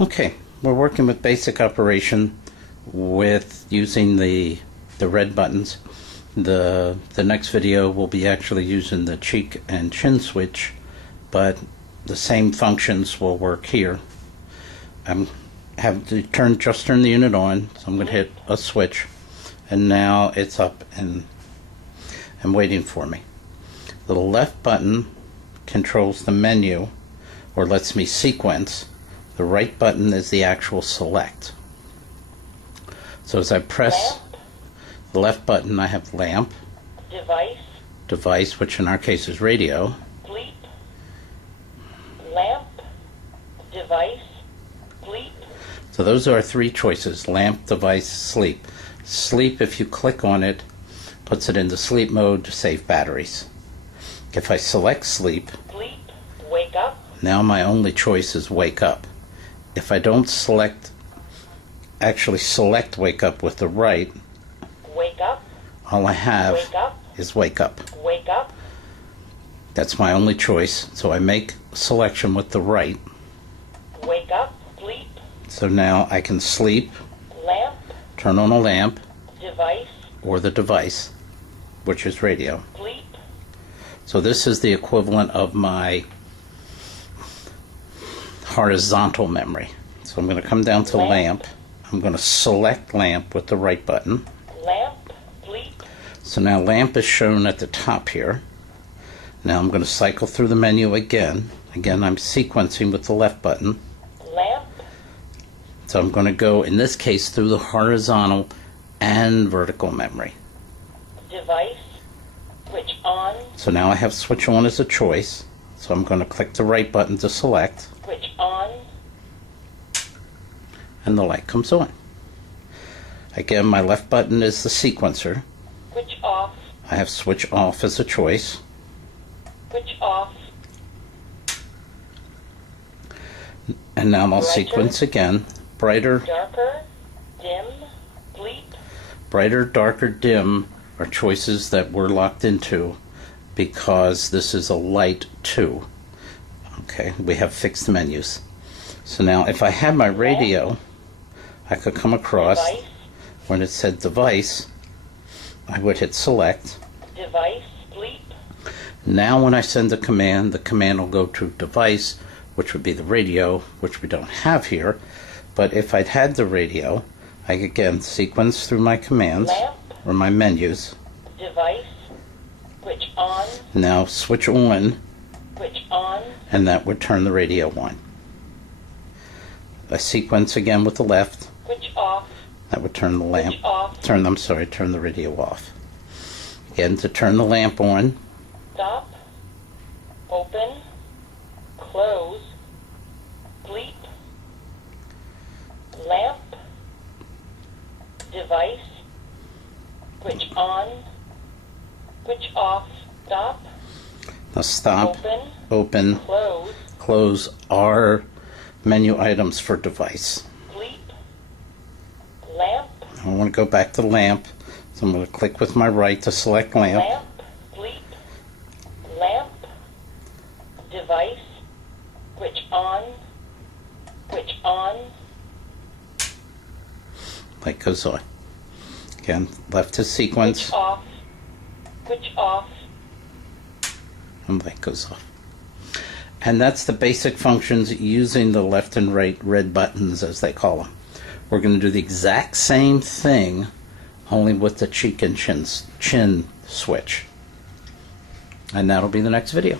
Okay, we're working with basic operation with using the red buttons. The next video will be actually using the cheek and chin switch, but the same functions will work here. I'm have to just turn the unit on, so I'm going to hit a switch, and now it's up and waiting for me. The left button controls the menu, or lets me sequence. The right button is the actual select. So as I press the left button, I have lamp, device, which in our case is radio, sleep, lamp, device, sleep. So those are our three choices: lamp, device, sleep. Sleep, if you click on it, puts it into sleep mode to save batteries. If I select sleep, wake up. Now my only choice is wake up. If I don't actually select wake up with the right, wake up, all I have is wake up. Wake up. That's my only choice. So I make selection with the right. Wake up, sleep. So now I can sleep, lamp, turn on a lamp, device, or the device, which is radio. Sleep. So this is the equivalent of my horizontal memory. So I'm going to come down to lamp. I'm going to select lamp with the right button. Lamp, sleep. So now lamp is shown at the top here. Now I'm going to cycle through the menu again. Again, I'm sequencing with the left button. Lamp. So I'm going to go, in this case, through the horizontal and vertical memory. Device, switch on. So now I have switch on as a choice. So I'm going to click the right button to select. Switch on. And the light comes on. Again, my left button is the sequencer. Switch off. I have switch off as a choice. Switch off. And now I'll sequence again. Brighter, darker, dim, sleep. Brighter, darker, dim are choices that we're locked into because this is a light 2. Okay, we have fixed menus. So now if I had my radio, I could come across, device. When it said device, I would hit select. Device, sleep. Now when I send the command will go to device, which would be the radio, which we don't have here. But if I'd had the radio, I could again sequence through my commands, lamp, or my menus. Device, switch on. Now switch on. Switch on. And that would turn the radio on. I sequence again with the left. Switch off. That would turn the lamp. Switch off. Turn the radio off. Again, to turn the lamp on. Stop. Open. Close. Sleep. Lamp. Device. Switch on. Switch off. Stop. Now stop. Open. Close are menu items for device. Sleep. Lamp. I want to go back to lamp, so I'm going to click with my right to select lamp. Lamp. Sleep. Lamp. Device. Switch on. Switch on. Light goes on. Again, left to sequence. Switch off. Switch off. And light goes off. And that's the basic functions using the left and right red buttons, as they call them. We're going to do the exact same thing, only with the cheek and chin switch. And that'll be the next video.